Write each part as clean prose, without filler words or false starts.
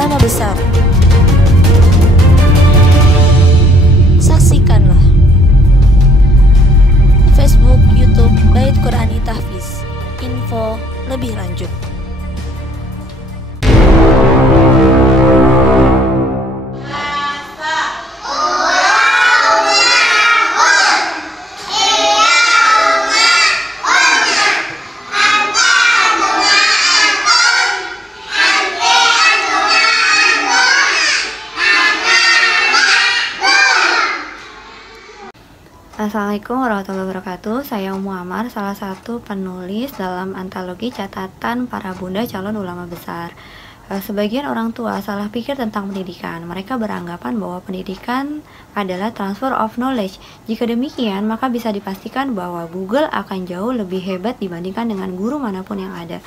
ulama besar. Saksikanlah Facebook, YouTube Bait Qurani Tahfiz. Info lebih lanjut. Assalamualaikum warahmatullahi wabarakatuh. Saya Ummu Amar, salah satu penulis dalam antologi catatan para bunda calon ulama besar. Sebagian orang tua salah pikir tentang pendidikan. Mereka beranggapan bahwa pendidikan adalah transfer of knowledge. Jika demikian, maka bisa dipastikan bahwa Google akan jauh lebih hebat dibandingkan dengan guru manapun yang ada.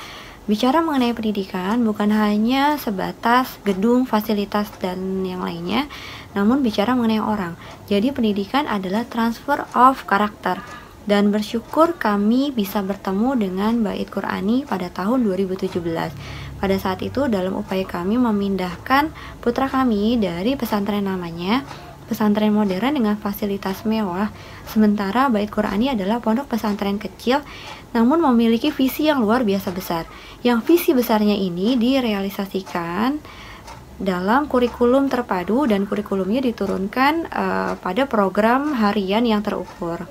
Bicara mengenai pendidikan bukan hanya sebatas gedung, fasilitas, dan yang lainnya, namun bicara mengenai orang. Jadi pendidikan adalah transfer of karakter. Dan bersyukur kami bisa bertemu dengan Bait Qurani pada tahun 2017. Pada saat itu dalam upaya kami memindahkan putra kami dari pesantren namanya pesantren modern dengan fasilitas mewah, sementara Bait Qurani adalah pondok pesantren kecil namun memiliki visi yang luar biasa besar. Yang visi besarnya ini direalisasikan dalam kurikulum terpadu dan kurikulumnya diturunkan pada program harian yang terukur.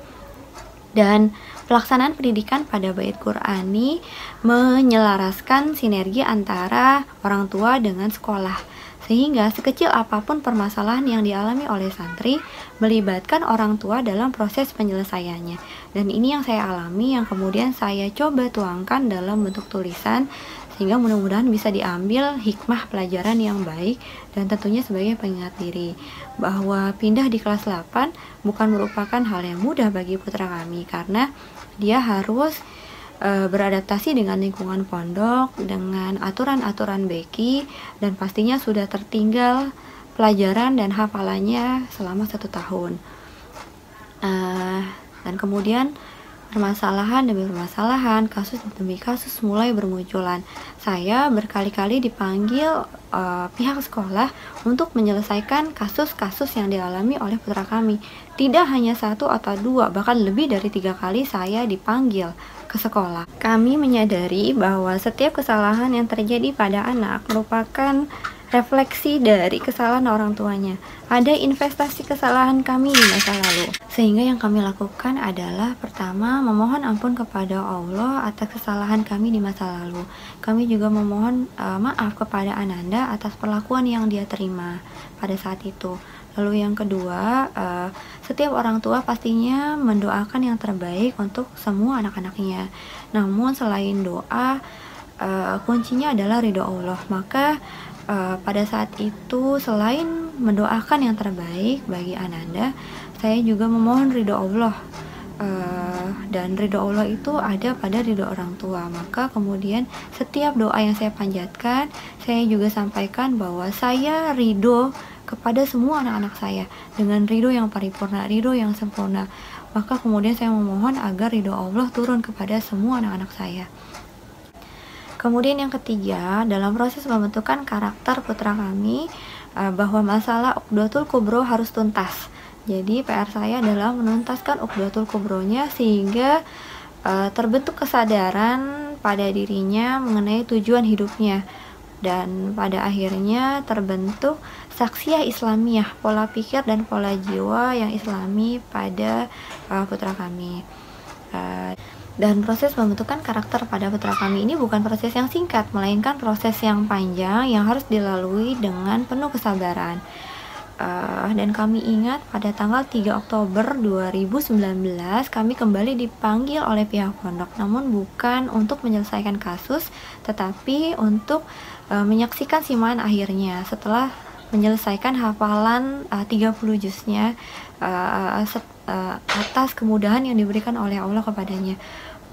Dan pelaksanaan pendidikan pada Bait Qurani menyelaraskan sinergi antara orang tua dengan sekolah. Sehingga sekecil apapun permasalahan yang dialami oleh santri, melibatkan orang tua dalam proses penyelesaiannya. Dan ini yang saya alami, yang kemudian saya coba tuangkan dalam bentuk tulisan, sehingga mudah-mudahan bisa diambil hikmah pelajaran yang baik, dan tentunya sebagai pengingat diri bahwa pindah di kelas 8 bukan merupakan hal yang mudah bagi putra kami, karena dia harus beradaptasi dengan lingkungan pondok, dengan aturan-aturan beki, dan pastinya sudah tertinggal pelajaran dan hafalannya selama 1 tahun. Dan kemudian permasalahan demi permasalahan, kasus demi kasus mulai bermunculan. Saya berkali-kali dipanggil pihak sekolah untuk menyelesaikan kasus-kasus yang dialami oleh putra kami. Tidak hanya 1 atau 2, bahkan lebih dari 3 kali saya dipanggil ke sekolah. Kami menyadari bahwa setiap kesalahan yang terjadi pada anak merupakan refleksi dari kesalahan orang tuanya. Ada investasi kesalahan kami di masa lalu. Sehingga yang kami lakukan adalah pertama, memohon ampun kepada Allah atas kesalahan kami di masa lalu. Kami juga memohon maaf kepada Ananda atas perlakuan yang dia terima pada saat itu. Lalu yang kedua, setiap orang tua pastinya mendoakan yang terbaik untuk semua anak-anaknya. Namun selain doa, kuncinya adalah ridho Allah. Maka pada saat itu selain mendoakan yang terbaik bagi Ananda, saya juga memohon ridho Allah. Dan ridho Allah itu ada pada ridho orang tua. Maka kemudian setiap doa yang saya panjatkan, saya juga sampaikan bahwa saya ridho kepada semua anak-anak saya dengan ridho yang paripurna, ridho yang sempurna. Maka kemudian saya memohon agar ridho Allah turun kepada semua anak-anak saya. Kemudian yang ketiga, dalam proses pembentukan karakter putra kami, bahwa masalah Uqdatul Kubro harus tuntas. Jadi PR saya adalah menuntaskan Uqdatul Kubronya sehingga terbentuk kesadaran pada dirinya mengenai tujuan hidupnya. Dan pada akhirnya terbentuk saksiyah Islamiyah, pola pikir dan pola jiwa yang islami pada putra kami. Dan proses pembentukan karakter pada putra kami ini bukan proses yang singkat, melainkan proses yang panjang yang harus dilalui dengan penuh kesabaran. Dan kami ingat pada tanggal 3 Oktober 2019 kami kembali dipanggil oleh pihak pondok, namun bukan untuk menyelesaikan kasus, tetapi untuk menyaksikan simaan akhirnya setelah menyelesaikan hafalan 30 juznya atas kemudahan yang diberikan oleh Allah kepadanya.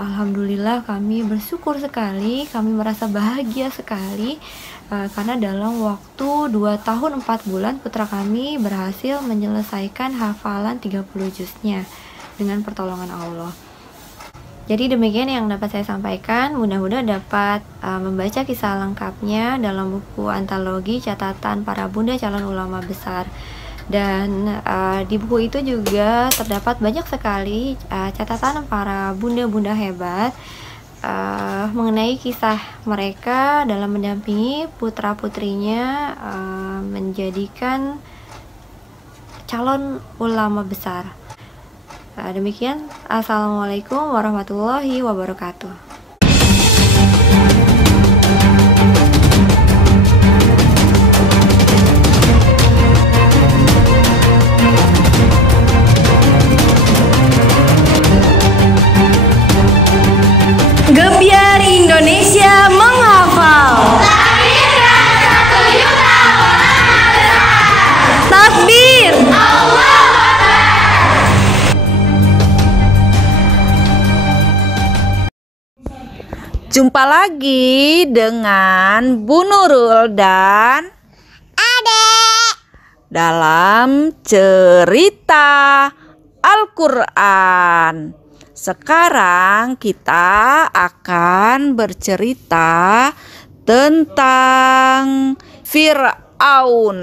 Alhamdulillah kami bersyukur sekali, kami merasa bahagia sekali karena dalam waktu 2 tahun 4 bulan putra kami berhasil menyelesaikan hafalan 30 juznya dengan pertolongan Allah. Jadi demikian yang dapat saya sampaikan. Mudah-mudahan dapat membaca kisah lengkapnya dalam buku antologi catatan para bunda calon ulama besar. Dan di buku itu juga terdapat banyak sekali catatan para bunda-bunda hebat mengenai kisah mereka dalam mendampingi putra-putrinya menjadikan calon ulama besar. Demikian, assalamualaikum warahmatullahi wabarakatuh. Gebiar Indonesia menghafal. Takbir. Jumpa lagi dengan Bu Nurul dan Adek dalam cerita Al-Quran. Sekarang kita akan bercerita tentang Fir'aun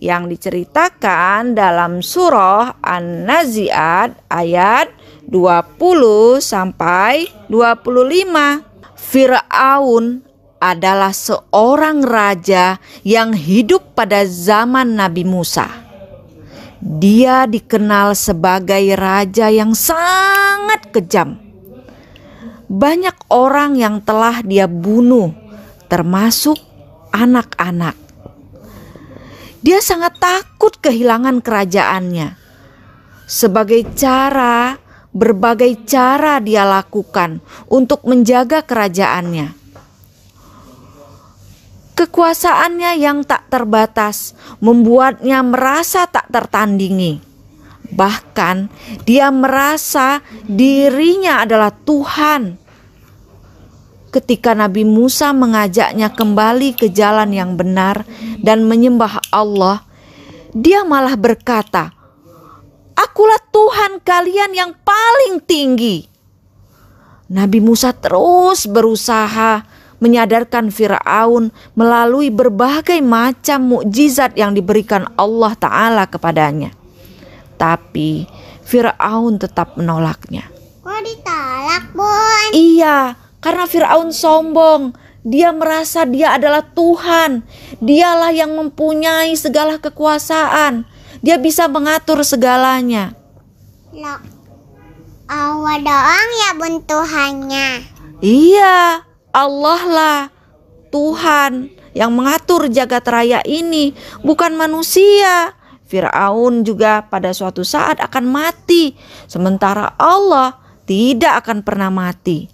yang diceritakan dalam surah An-Nazi'at ayat 20 sampai 25. Fir'aun adalah seorang raja yang hidup pada zaman Nabi Musa. Dia dikenal sebagai raja yang sangat kejam. Banyak orang yang telah dia bunuh, termasuk anak-anak. Dia sangat takut kehilangan kerajaannya. Sebagai cara, berbagai cara dia lakukan untuk menjaga kerajaannya. Kekuasaannya yang tak terbatas membuatnya merasa tak tertandingi. Bahkan dia merasa dirinya adalah Tuhan. Ketika Nabi Musa mengajaknya kembali ke jalan yang benar dan menyembah Allah, dia malah berkata, "Akulah Tuhan kalian yang paling tinggi." Nabi Musa terus berusaha menyadarkan Fir'aun melalui berbagai macam mukjizat yang diberikan Allah Ta'ala kepadanya. Tapi Fir'aun tetap menolaknya. Kok ditolak, Bun? Iya, karena Fir'aun sombong. Dia merasa dia adalah Tuhan. Dialah yang mempunyai segala kekuasaan. Dia bisa mengatur segalanya. Loh, Allah doang ya Bun Tuhannya. Iya, Allah lah Tuhan yang mengatur jagat raya ini, bukan manusia. Fir'aun juga pada suatu saat akan mati, sementara Allah tidak akan pernah mati.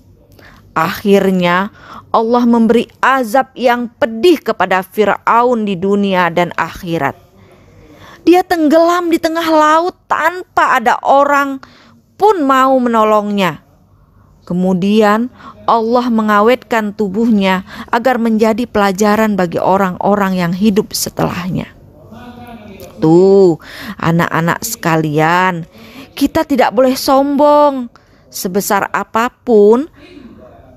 Akhirnya Allah memberi azab yang pedih kepada Fir'aun di dunia dan akhirat. Dia tenggelam di tengah laut tanpa ada orang pun mau menolongnya. Kemudian Allah mengawetkan tubuhnya agar menjadi pelajaran bagi orang-orang yang hidup setelahnya. Tuh, anak-anak sekalian, kita tidak boleh sombong. Sebesar apapun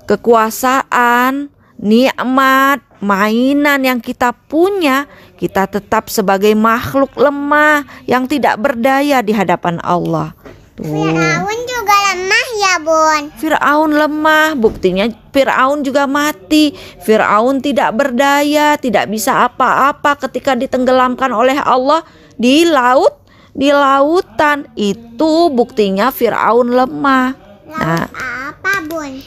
kekuasaan, nikmat, mainan yang kita punya, kita tetap sebagai makhluk lemah yang tidak berdaya di hadapan Allah. Fir'aun juga lemah ya Bun. Fir'aun lemah, buktinya Fir'aun juga mati. Fir'aun tidak berdaya, tidak bisa apa-apa ketika ditenggelamkan oleh Allah di laut, di lautan. Itu buktinya Fir'aun lemah. Nah, Apa Bun?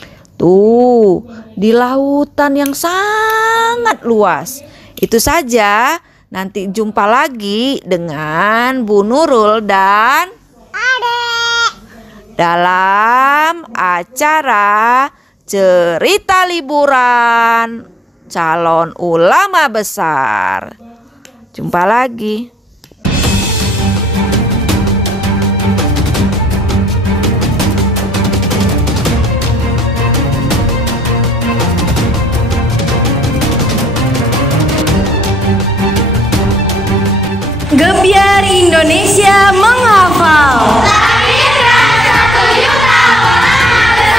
tuh di lautan yang sangat luas. Itu saja. Nanti jumpa lagi dengan Bu Nurul dan Adek dalam acara cerita liburan calon ulama besar. Jumpa lagi. Gebiar Indonesia menghafal. Lahirkan 1 juta ulama besar.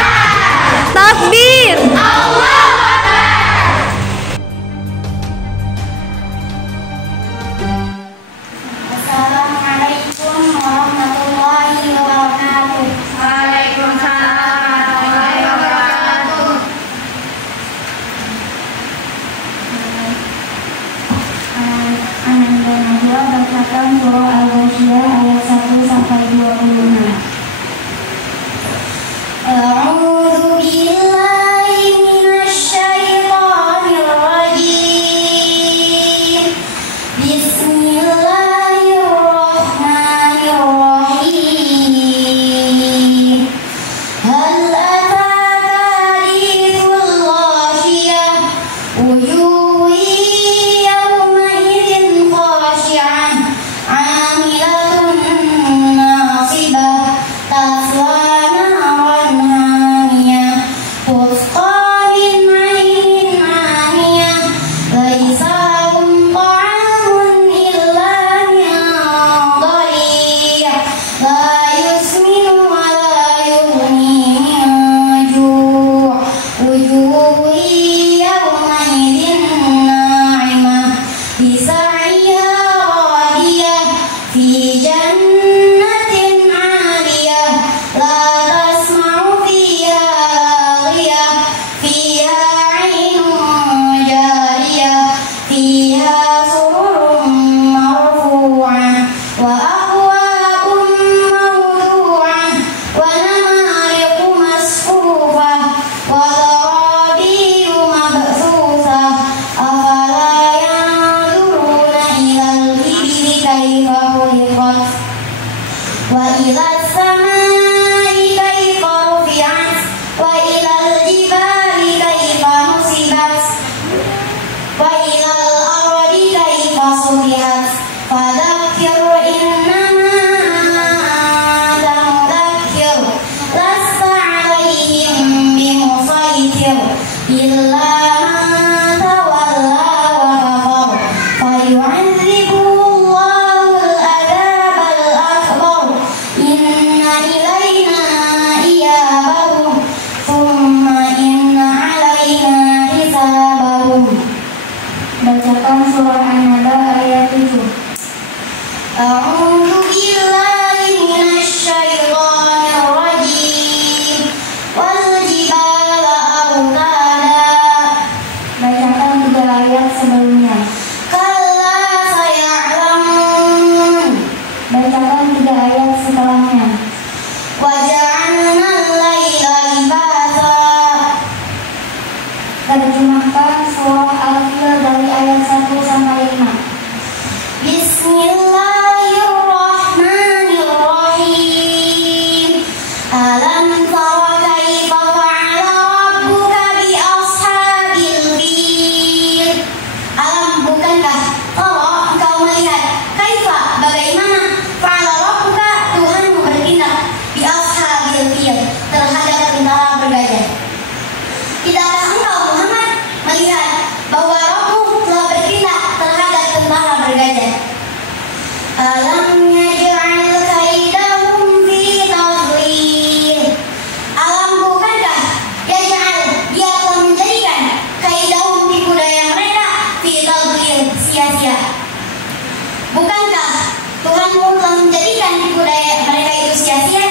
أعوذ بالله من الشيطان الرجيم بسم الله الرحمن الرحيم هل أتاك حديث الغاشية وجوه يومئذ خاشعة عاملة ناصبة تصلى نارا حامية تسقى من عين آنية ليس لهم طعام إلا من ضريع لا يسمن ولا يغني من جوع وجوه يومئذ ناعمة لسعيها راضية في جنة عالية لا تسمع فيها لاغية فيها عين جارية فيها سرر مرفوعة وأكواب موضوعة ونمارق مصفوفة وزرابي مبثوثة أفلا ينظرون إلى الإبل كيف خلقت وإلى السماء كيف رفعت وإلى الجبال كيف نصبت وإلى الأرض كيف سطحت فذكر إنما أنت مذكر لست عليهم بمسيطر إلا من تولى وكفر فيعذبه الله العذاب الأكبر إن إلينا إيابهم ثم إن علينا حسابهم. Bacakan surah An-Naba ayat 7. A'udzu billahi minasyaitonir rajim. Wal jibala awtada. Bacakan 3 ayat sebelumnya. Kalla saya'lamun. Bacakan 3 ayat setelahnya. Wa ja'alna al-laila libasa. Terjemahkan surah Al-Fil dari ayat 1 sampai 5. Bismillahirrahmanirrahim. Alam tara kaifa fa'ala rabbuka bi ashabil fil. Alam bukankah tara engkau melihat kaifa bagaimana fa'ala rabbuka Tuhanmu bertindak bi ashabil fil terhadap tentara bergajah. Tidakkah engkau Muhammad melihat bahwa Rabbmu telah bertindak terhadap tentara bergajah? Alam yaj'al kaidahum fi tadlil. Alam bukankah yaj'al dia telah menjadikan kaidahum tipu daya mereka fi tadlil sia-sia. Bukankah Tuhanmu telah menjadikan tipu daya mereka itu sia-sia?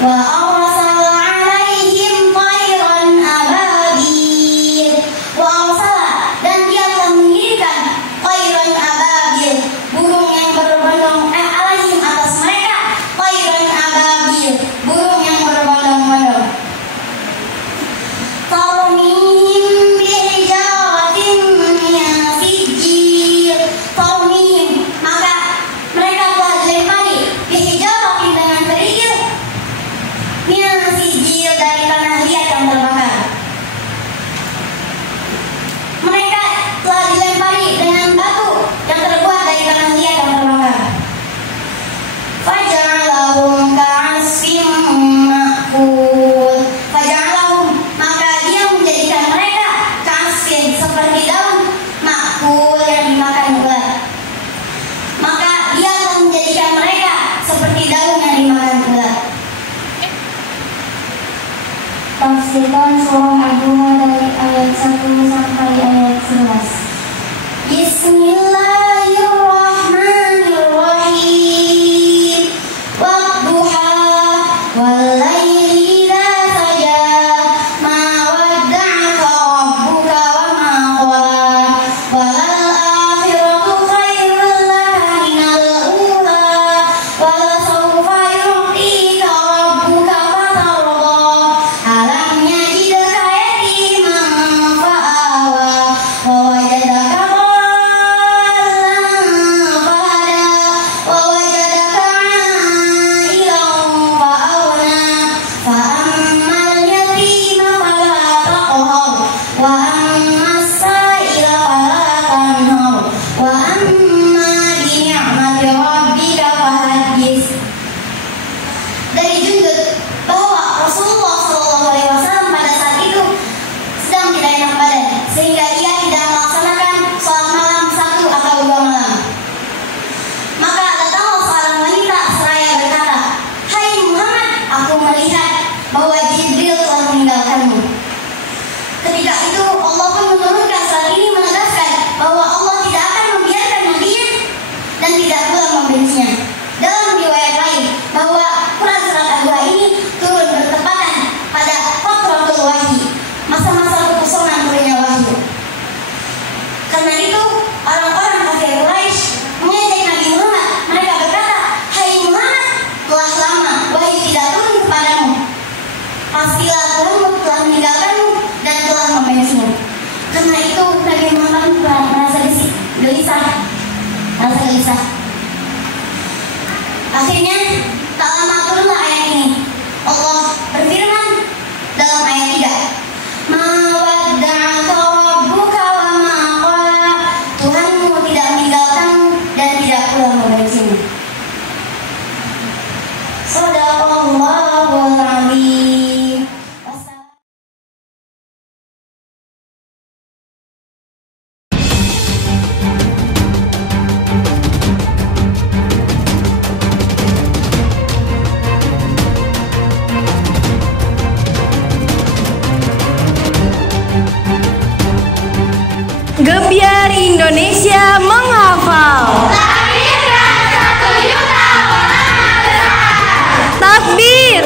Wa arsala 'alaihim tayran ababil. Wa arsala dan dia telah mengirimkan tayran ababil, burung yang berbondong 'alaihim atas mereka, tayran ababil, burung yang berbondong-bondong. Tarmihim bihijaratin min sijil. Tarmihim maka mereka telah dilempari bihijaratin dengan kerikil min sijil dari tanah liat yang terbakar. Mereka telah dilempari dengan batu yang terbuat dari tanah liat yang terbakar. Faja'alahum ka'asfin ma'kul. Faja'alahum maka dia menjadikan mereka ka'asfin seperti daun ma'kul yang dimakan ular. Maka dia telah menjadikan mereka seperti daun yang dimakan ular. Tafsirkan surah Ad-Duha dari ayat 1 sampai ayat 11. Bismillahirrahmanirrahim. Wadduha wal laili idza saja ma wadda'aka rabbuka wa ma qala wal akhiratu khairul laka minal ula wa sawfa yu'tika rabbuka fatarda. bahwa Jibril telah meninggalkanmu. Ketika itu Allah pun menurunkan surat ini menegaskan bahwa Allah tidak akan membiarkan nabinya dan tidak pula membencinya. Dalam riwayat lain bahwa Quran surat Al-Duha ini turun bertepatan pada fatratul wahyi, masa-masa kekosongan turunnya wahyu. Karena itu orang-orang kafir Quraisy mengejek Nabi Muhammad. Mereka berkata, "Hai Muhammad, telah lama wahyu tidak turun kepadamu. Pastilah Tuhanmu telah meninggalkanmu dan telah membencimu." Karena itu Nabi Muhammad merasa gelisah. Akhirnya tak lama turunlah ayat ini. Allah berfirman dalam ayat 3, "Ma wadda'aka rabbuka wa ma qala." Tuhanmu tidak meninggalkanmu dan tidak pula membencimu. Shadaqallahul azim. Gebiar Indonesia menghafal. Takbir.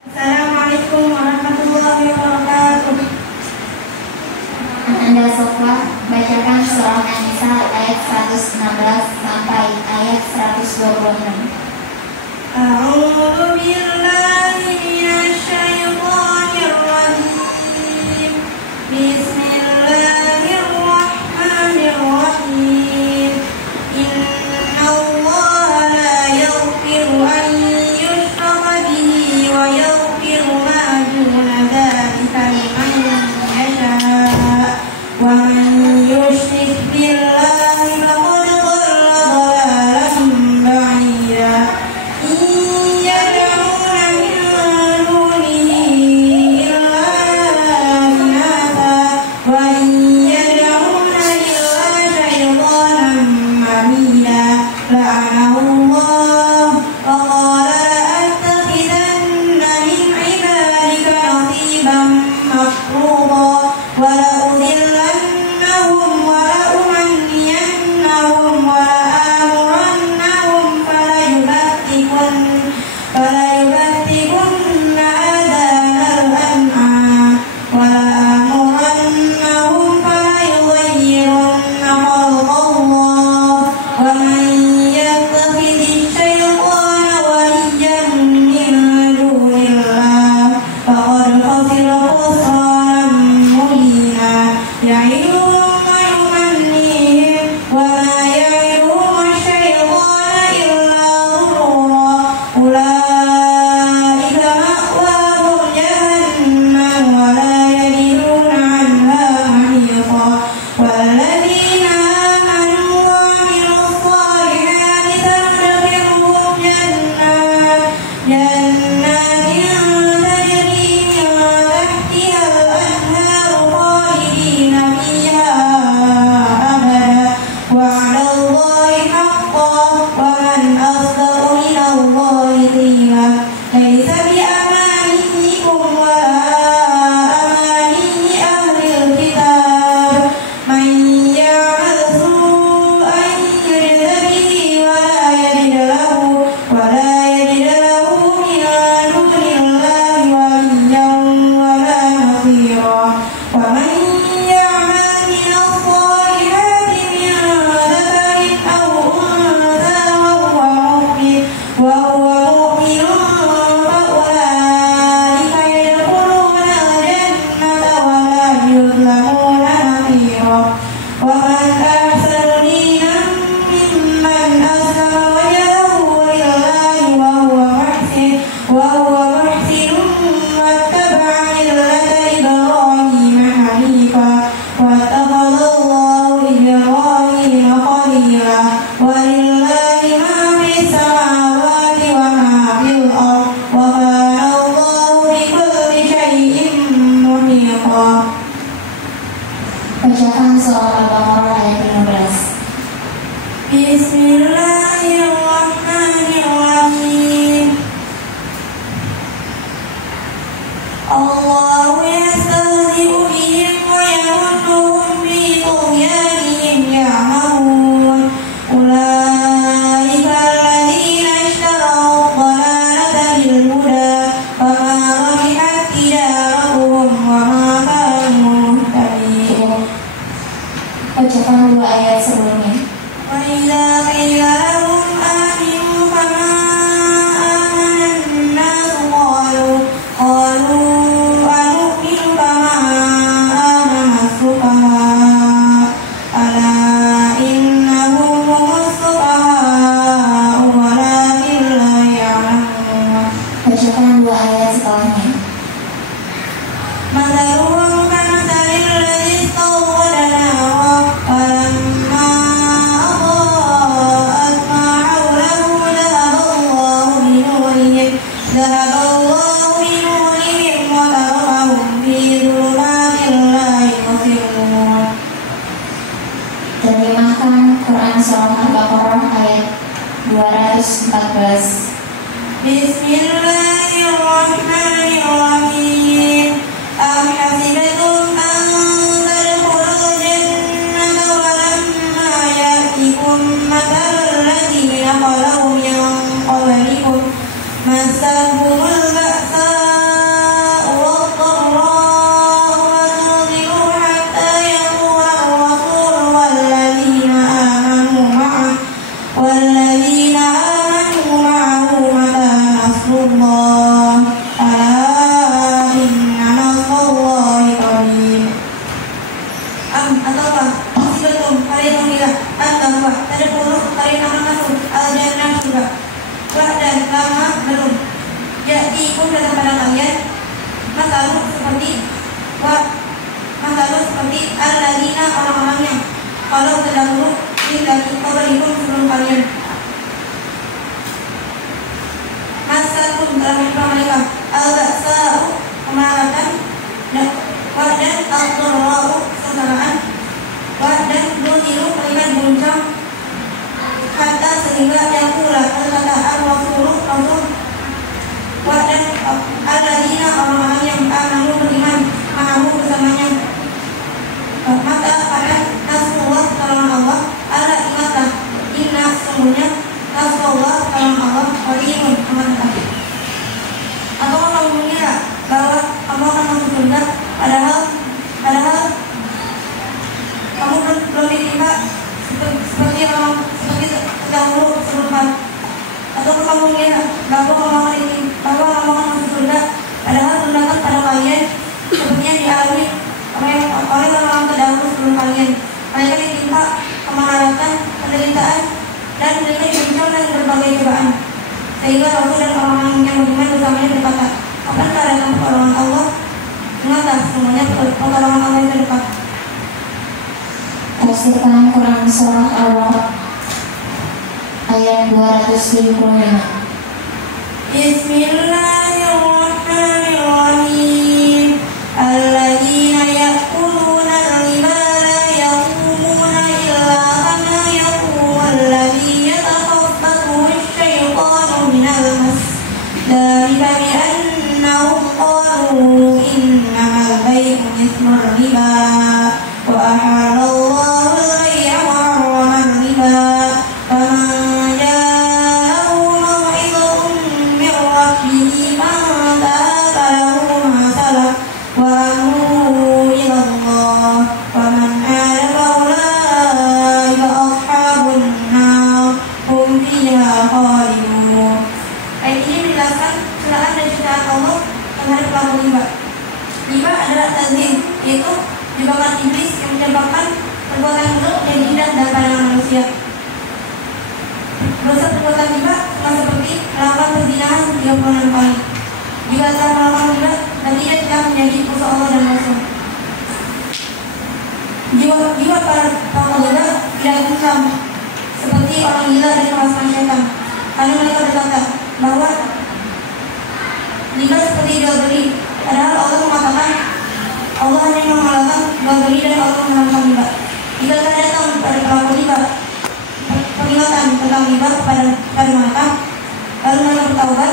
Assalamualaikum warahmatullahi wabarakatuh. Anda Sofwa bacakan surah An-Nisa ayat 116 sampai ayat 126. A'udzu billahi minasy syaithanir rajim. Bismillahirrahmanirrahim. Innallaha la yaghfiru an yushraka bihi wa yaghfiru ma duna dzalika liman yasha. Wa man yushrik billahi faqad dhalla dhalalan ba'ida. Bacakan surah Al-Baqarah ayat 15. Bismillahirrahmanirrahim. Bismillahirrahmanirrahim. Allahu yastahzi'u bihim wa yamudduhum fi tughyanihim ya'mahun. Ulaika alladzina ishtaraw ad-dalalata bil huda fama rabihat tijaratuhum wa ma kanu muhtadin. Bacakan dua ayat sebelumnya. Wa idza qila lahum aminu kama amana an-nas qalu anu'minu kama amana as-sufaha ala innahum humus sufaha walakin la ya'lamun. Bacakan dua ayat setelahnya. Mathaluhum kamathalil ladzi istawqada naran falamma adaa'at ma hawlahu dhahaba Allahu bi nurihim wa tarakahum fi dhulumatin la yubsirun. Terjemahkan Quran Surah Al-Baqarah ayat 214. Bismillahirrahmanirrahim. Am hasibatum an tadkhulul jannata wa lamma ya'tikum mathalul ladzina khalaw min qablikum massahumul ba'sa'u wad-dharra'u wa zilzilu hatta yaqula ar-rasulu walladzina amanu ma'ahu mata nasrullah ala inna nasrullahi qarib. Ataukah hasibatum kalian mengira bahwa tadkhulul kalian akan masuk al-jannah surga dan lama belum ya'tikum datang pada kalian masalu seperti alladzina orang-orangnya kalau terdahulu dari qablikum sebelum kalian masakum telah menimpa mereka al-ba'sa'u kemaratan dan al-dharra'u kesengsaraan dan zilzilu mereka guncang hatta sehingga yaqula berkata ar-rasul dan alladzina orang-orang yang amanu beriman ma'ahu bersamanya mata pada nasrullah kalauan Allah ala ingatlah inna sesungguhnya nasrullah kalauan Allah qaribun amat dekat. Atau kamu mengira bahwa kamu akan masuk surga padahal kamu belum ditimpa seperti terdahulu sebelum. Atau kamu mengira bahwa kamu akan masuk surga padahal terdapat pada kalian seperti yang dialami oleh orang-orang terdahulu sebelum kalian. Mereka ditimpa kemaratan, penderitaan, dan mereka dibincang dengan berbagai cobaan. Sehingga Rasul dan orang-orang yang beriman bersamanya berkata, kapankah datang pertolongan Allah? Ingatlah, semuanya pertolongan Allah itu dekat. Tafsirkan Quran Surah Al-Baqarah ayat 275. Bismillahirrahmanirrahim. Alladzina ya'kuluna ar-riba la yaqumuna illa kama yaqumu alladzi yatakhabbathu asy-syaitanu minal mas. Dzalika bi annahum qalu innamal bay'u mithlur riba wa ahalla Allahu al-bay'a wa harrama ar-riba. Faman ja'ahu maw'izatun min rabbih fantaha falahu ma salaf wa amruhu ila Allah wa man 'ada fa ulaika ashabun nar hum fiha khalidun. Ayat ini menjelaskan celaan dan ciptaan Allah terhadap pelaku riba. Riba adalah tazim, yaitu jebakan iblis yang menyebabkan perbuatan buruk dan indah dalam pandangan manusia. Dosa perbuatan riba sama seperti melakukan perzinahan 36 kali. Jika telah melakukan riba, berarti dia telah menjadi musuh Allah dan Rasul. Jiwa para pelaku riba tidak tentram seperti orang gila dan kemasukan syaitan. Karena mereka berkata bahwa riba seperti jual beli, padahal Allah mengatakan Allah hanya menghalalkan jual beli dan Allah menghalalkan riba. Jika datang pada pelaku riba, peringatan tentang riba kepada mereka, lalu mereka bertaubat,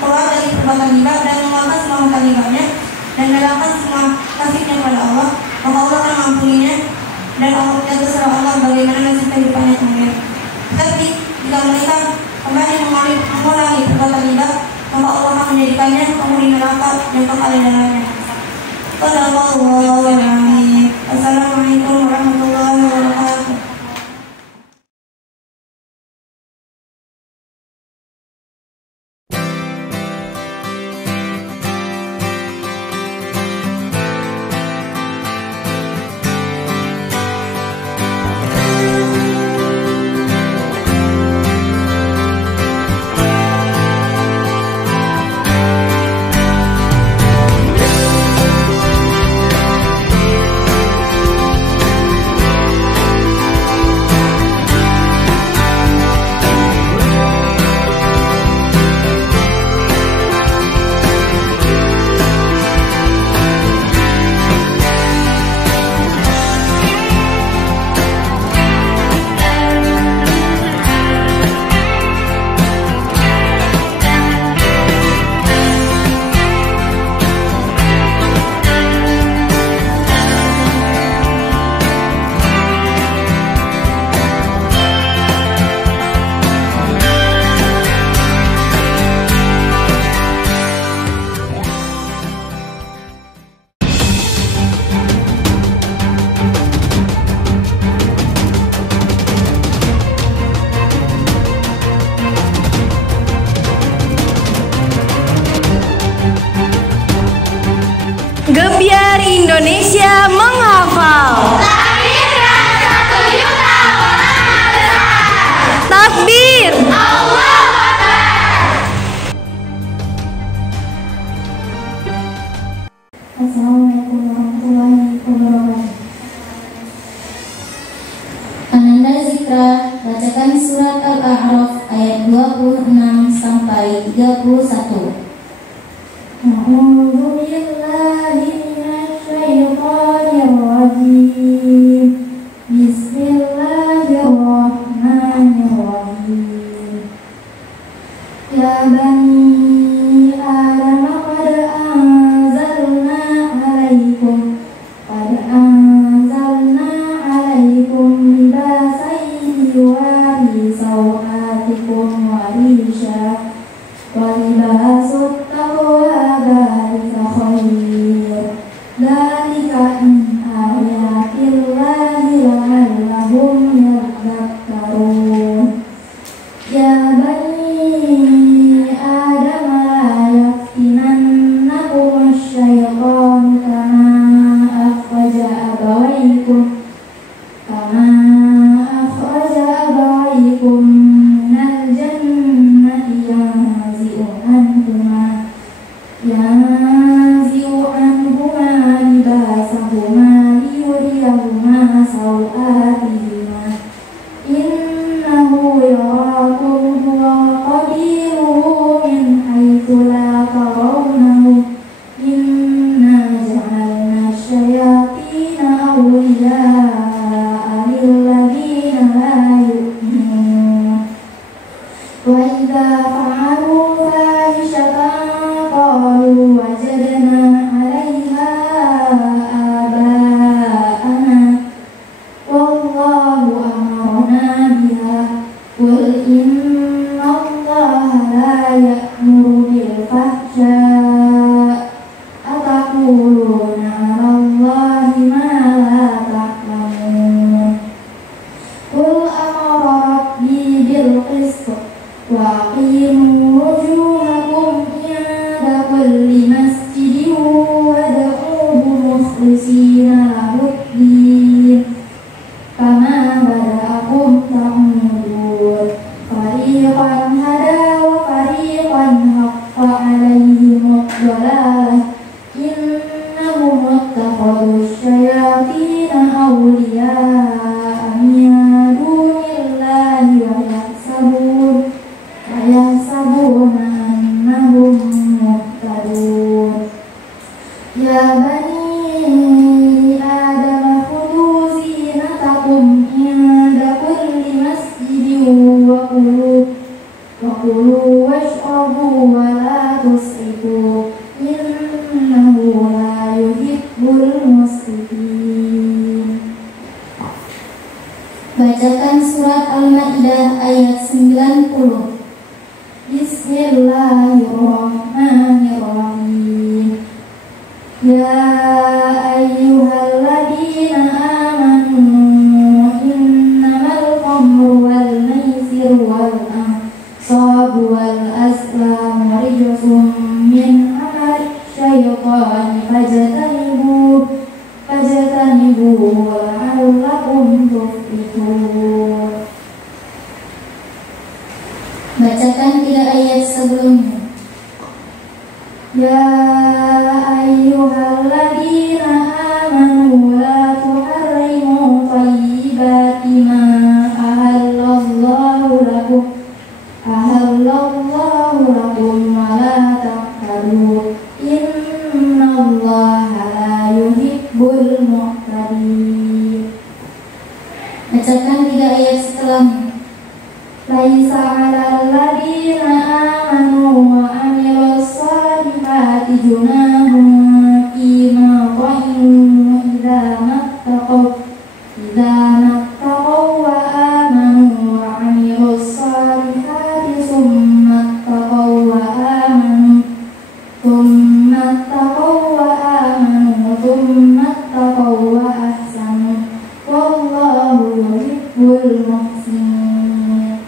keluar dari perbuatan riba dan mengeluarkan semua harta ribanya dan menyerahkan semua nasibnya kepada Allah, maka Allah akan mengampuninya dan Allah terserah Allah bagaimana nasib kehidupannya kemudian. Tapi jika mereka kembali mengulangi perbuatan riba, maka Allah akan menjadikannya penghuni neraka yang kekal di dalamnya. Qadallahu alaihi. Assalamualaikum warahmatullahi wabarakatuh. Gebiar Indonesia menghafal. Takbir. Assalamualaikum warahmatullahi wabarakatuh. Ananda Zikra, bacakan surat Al-A'raf ayat 26 sampai 31. A'udzu billahi minasy syaithanir rajim. Bismillahirrahmanirrahim. Ya bani Adam qad anzalna 'alaikum libasan yuwari sawatikum wa risha wa libasut taqwa dzalika khair. Dzalika min ayatillahi la'allahum yadhakkarun. Ya bani Adam la yaftinannakum asy-syaitanu kama akhraja abawaykum minal jannati yanzi'u anhuma libasahuma liyuriyahuma sawatihima. Innahu yarakum huwa qabiluhu min haitsu la tarawnahum. Inna ja'alna asy-syayatina awliya'a lilladzina la yu'minun. Wa idza fa'alu fahishatan qalu wajadna 'alaiha aba'ana wallahu amarna biha. Qul innallaha la ya'muru bil fahsya'i ataquluna 'alallahi ma la ta'lamun. Qul amara rabbi bil qist wa aqimu wujuhakum inda kulli masjidin wad'uuhu mukhlishina lahuddin kama bada'akum ta'udun. وكلوا واشربوا ولا تسرفوا إنه لا يحب المسرفين. Bacakan surat Al-Maidah ayat 90. Bismillahirrahmanirrahim. Ya ayyuhalladzina amanu innamal khamru wal maisiru wal ansabu wal azlamu rijsun min amali syaitani fajtanibuhu la'allakum tuflihun. Bacakan 3 ayat sebelumnya. Ya ayyuhalladzina amanu la tuharrimu thayyibati ma ahallallahu lakum wa la taqtadu innallaha la yuhibbul mu'tadin. Bacakan 3 ayat setelahnya. Laisa 'alal ladzina amanu wa 'amilus shalihati junahun fima ta'imu idza mattaqaw wa amanu wa 'amilus shalihati summa taqaw wa amanu wa ahsanu wallahu yuhibbul muhsinin.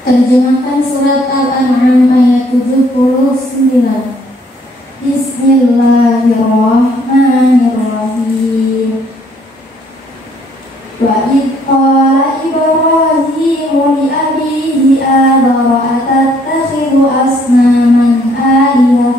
Terjemahkan surat Al-An'am ayat 79. Bismillahirrahmanirrahim. Wa idh qala Ibrahimu li abihi Azara atattakhidhu asnaman alihah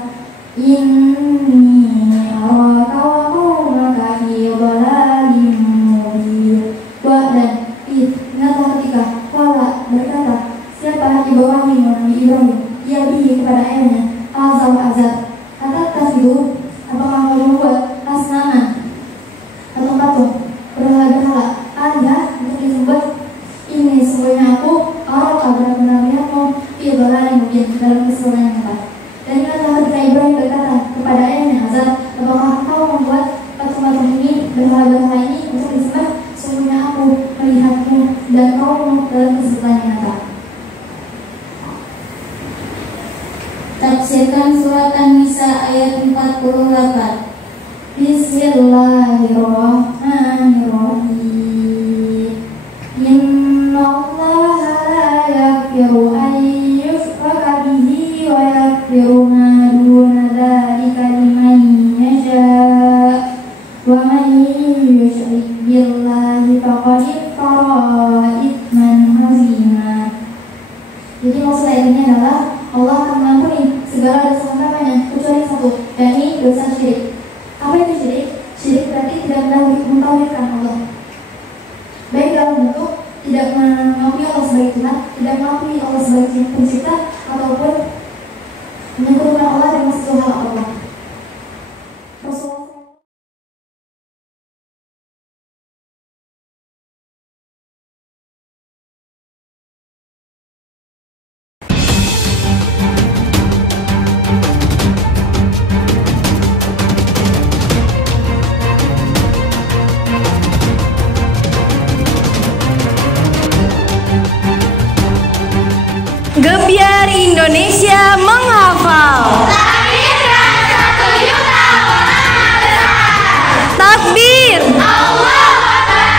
inni araka wa qaumaka fi dhalalin mubin. Dan ingatlah ketika qala berkata siapa Ibrahim Nabi Ibrahim ia bihi kepada ayahnya Azar atattakhidhu apakah kamu membuat asnaman patung-patung berhala alihah untuk disembah ini sesungguhnya aku araka benar-benar melihatmu fi dhalalin mubin dalam keseluruhan yang nyata. Dan ingatlah ketika Ibrahim berkata kepada ayahnya Azar apakah engkau membuat patung-patung ini berhala-berhala ini untuk disembah sesungguhnya aku melihatmu dan kaummu dalam keseluruhan yang nyata. Tafsirkan surat An-Nisa ayat 48. Bismillahirrahmanirrahim. Innallaha la yaghfiru an yushraka bihi wa yaghfiru ma duna dzalika liman yasha' wa man yushrik billahi faqad iftara itsman 'azima. Jadi maksud ayat ini adalah Allah akan mengampuni segala dosa hambanya kecuali satu, yakni dosa syirik. Apa itu syirik? Syirik berarti tidak mentauhidkan Allah, baik dalam bentuk tidak mengakui Allah sebagai Tuhan, tidak mengakui Allah sebagai pencipta, ataupun menyekutukan Allah dengan satu hal Allah. Gebiar Indonesia menghafal. Lahirkan 1 juta orang besar. Takbir. Allahu Akbar.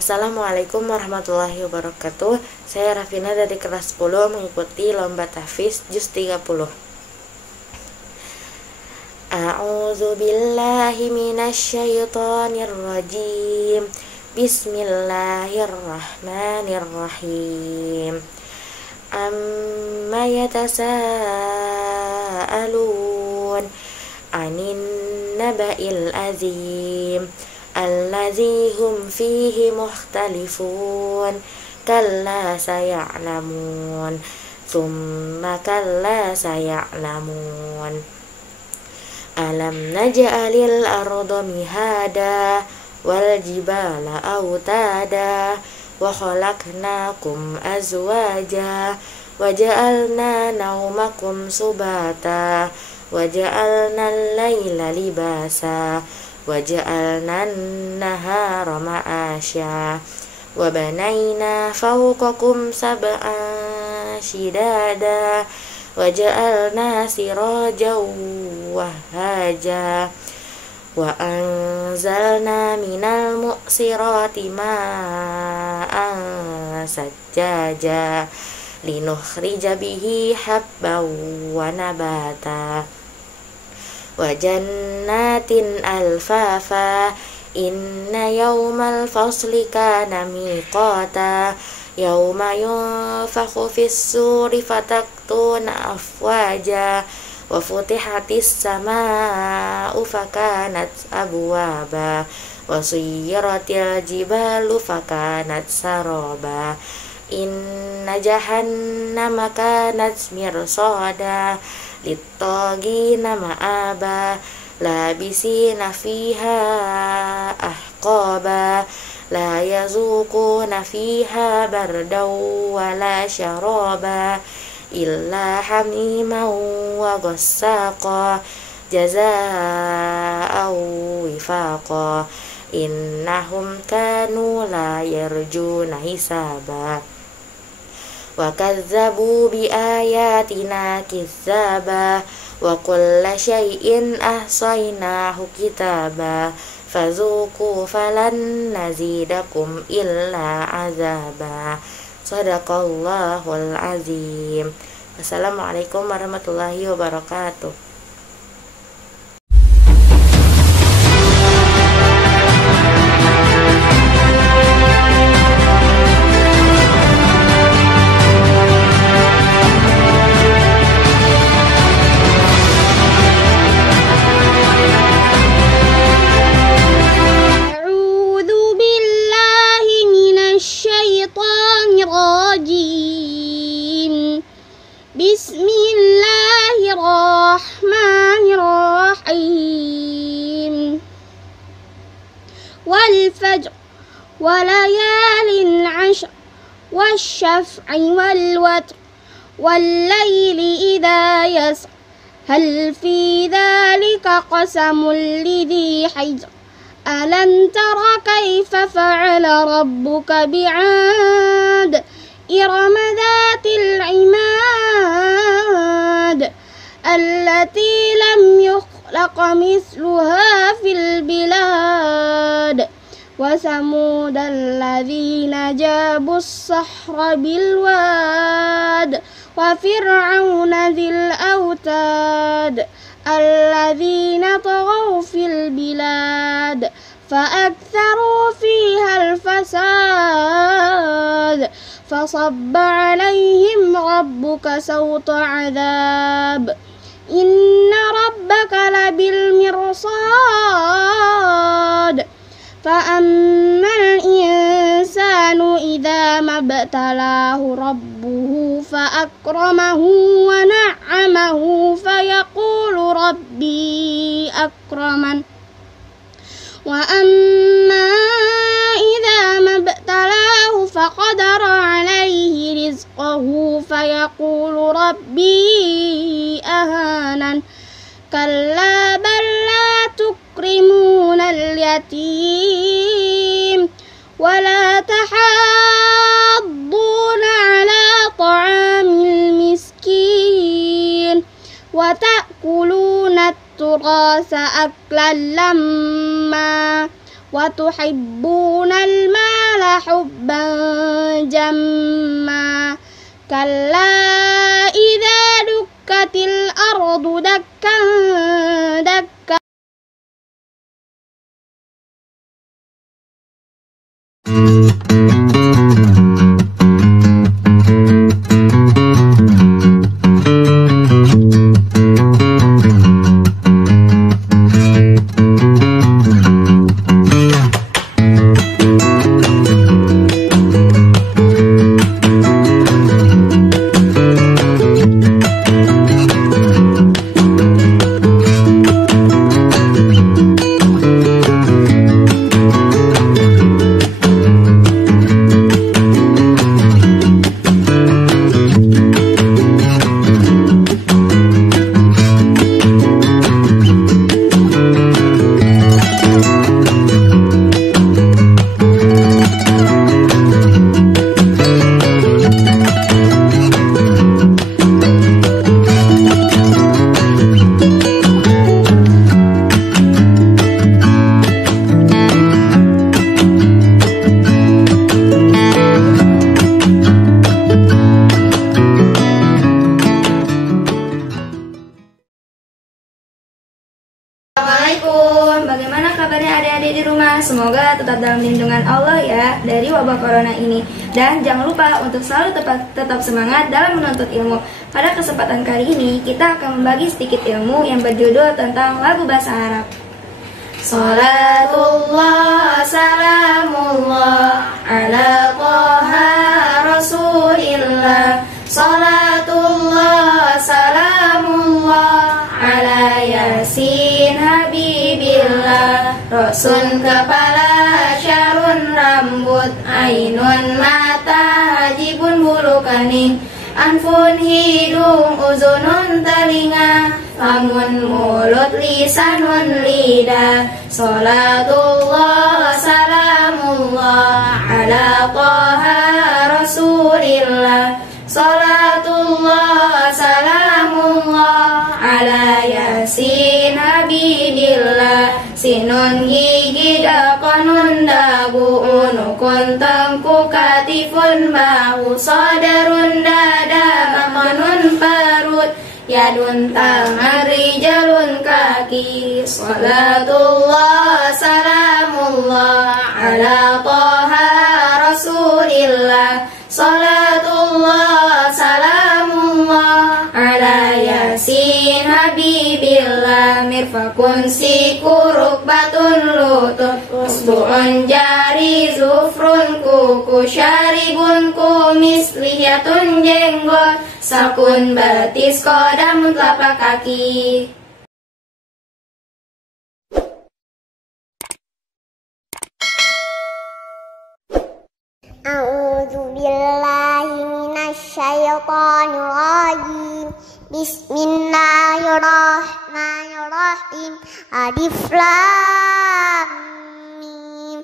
Assalamualaikum warahmatullahi wabarakatuh. Saya Rafina dari kelas 10 mengikuti lomba tahfiz juz 30. A'udzu billahi minasyaitonir rajim. Bismillahirrahmanirrahim. Amma yatasaalun 'anin naba'il azim allazi hum fihi mukhtalifun kalla saya'lamun thumma kalla saya'lamun. Alam naj'alil arda mihada wal jibala autada wa khalaqnakum azwaja wa ja'alna naumakum subata wa ja'alna al-laila libasa wa ja'alna an-nahara ma'asya wa banayna fawqakum sab'an shidada wa ja'alna sirajan wahaja wa anzalna minal mu'sirati ma'an sajjaja linukhrija bihi habban wa nabata wa jannatin alfafa inna yawmal fasli kana miqata yawma yunfakhu fis-suri fataktuna afwaja wa futihatis samaa'u fakanat abwaba wa suyyiratil jibalu fakanat saraba inna jahannama kanat mirsada lit-taghina ma'aba labisina fiha ahqaba la yazuquna fiha bardaw wala syaraba illa hamiman wa ghassaqa jazaa'an wifaqa innahum kanu la yarjuna hisaba wa kazzabu bi ayatina kizzaba wa kulla syai'in ahsaynahu kitaba fazuqu falan nazidakum illa azaba. Shadaqallahul azim. Wassalamualaikum warahmatullahi wabarakatuh. Bismillahirrahmanirrahim. Wal fajr wa layalin 'ashr wasyaf'i wal watr wal layli idha yasr hal fi dhalika qasamul lidhi hijr alam tara kayfa fa'ala rabbuka bi'ad إرم ذات العماد التي لم يخلق مثلها في البلاد وثمود الذين جابوا الصخر بالواد وفرعون ذي الأوتاد الذين طغوا في البلاد فأكثروا فيها الفساد فصب عليهم ربك سوط عذاب إن ربك لبالمرصاد فأما الإنسان إذا ما ابتلاه ربه فأكرمه ونعمه فيقول ربي أكرمن وأما إذا ما ابتلاه فقدر عليه رزقه فيقول ربي أهانن كلا بل لا تكرمون اليتيم ولا تحاضون على طعام المسكين وتأكلون التراث أكلا لما وتحبون المال حبا جما كلا إذا دكت الأرض دكا دكا adik-adik di rumah, semoga tetap dalam lindungan Allah ya dari wabah corona ini. Dan jangan lupa untuk selalu tetap semangat dalam menuntut ilmu. Pada kesempatan kali ini kita akan membagi sedikit ilmu yang berjudul tentang lagu bahasa Arab. Salatullah salamullah ala Taha Rasulillah. Salatullah salamullah ala Yasin Habibillah. Rasun kepala, syarun rambut, ainun mata, hajibun bulu kening, anfun hidung, uzunun telinga, famun mulut, lisanun lidah. Salatullah salamullah ala Taha Rasulillah. Salatullah salamullah ala Yasin Habibillah. Sinun gigi dakonun dagu, unukun tengku katifun bahu, sadarun dada makonun perut, yadun tangan rijalun kaki. Salatullah salamullah ala Taha Rasulillah. Salatullah salamullah ala Yasin Habibillah. Mirfakun siku rukbatun lutut, usbu'un jari zufrun kuku, syaribun kumis lihiyatun jenggot, sakun batis kodam telapak kaki. A'udzu billahi minasy syaithanir rajim. Bismillahirrahmanirrahim. Alif lam mim.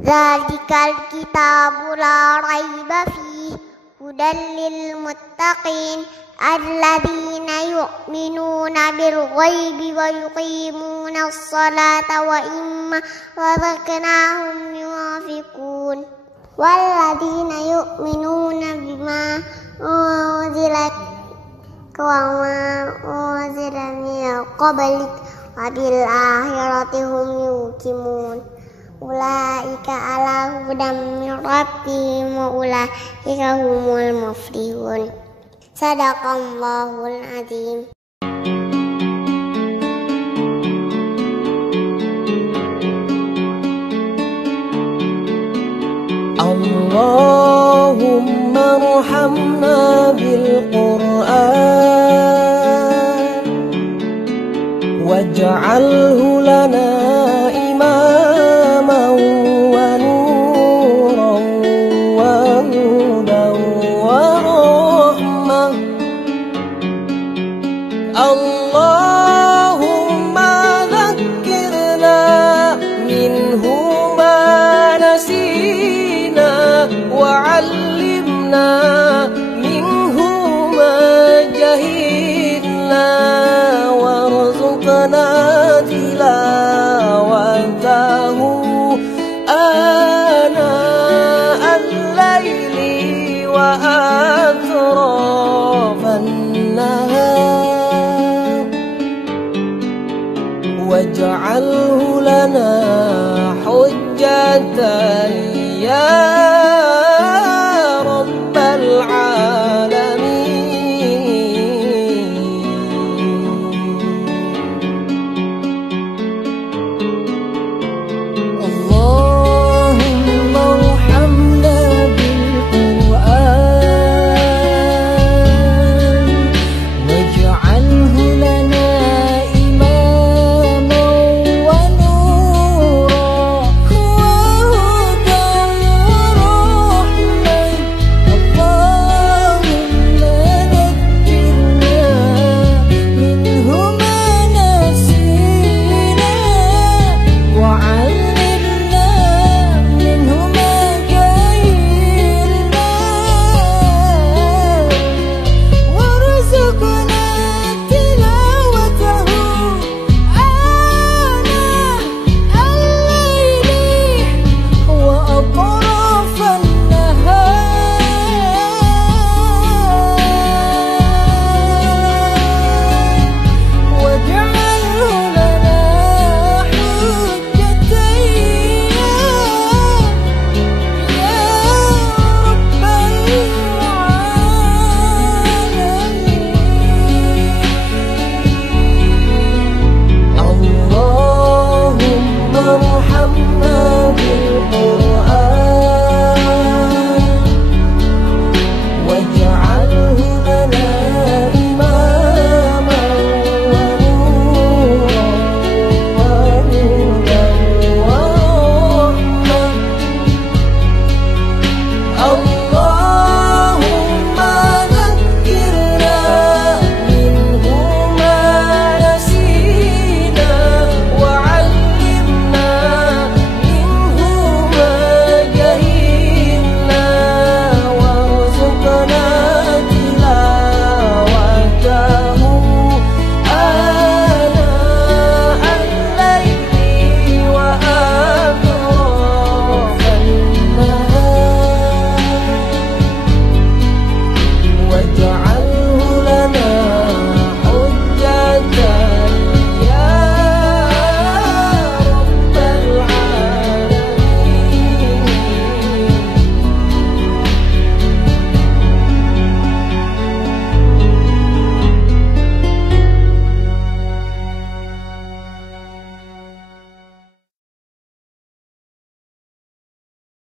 Dzalikal kitabu la raiba fihi hudan lil muttaqin alladzina yu'minuna bil ghaibi wa yuqimunas salata wa imma razaqnahum yunfiqun. Walladzina yu'minuna bima unzila wa ma unzila min qablik wa bil akhirati hum yuqimun. Ulaika ala hudan min rabbihim wa ulaika humul muflihun. Sadaqallahul azim. Allahumma arhamna bil Qur'an waj'alhu lana imaman wa nuran wa hudan wa rahmah. Allahumma dhakkirna minhu ma nasina wa'allimna minhu ma jahilna warzuqna tilawatahu ana al-laili wa atrafan nahar waj'alhu lana hujjatan ya rabbal alamin. Allahumma arhamna bil Qur'an waj'alhu lana imaman wa nuran wa الرحمن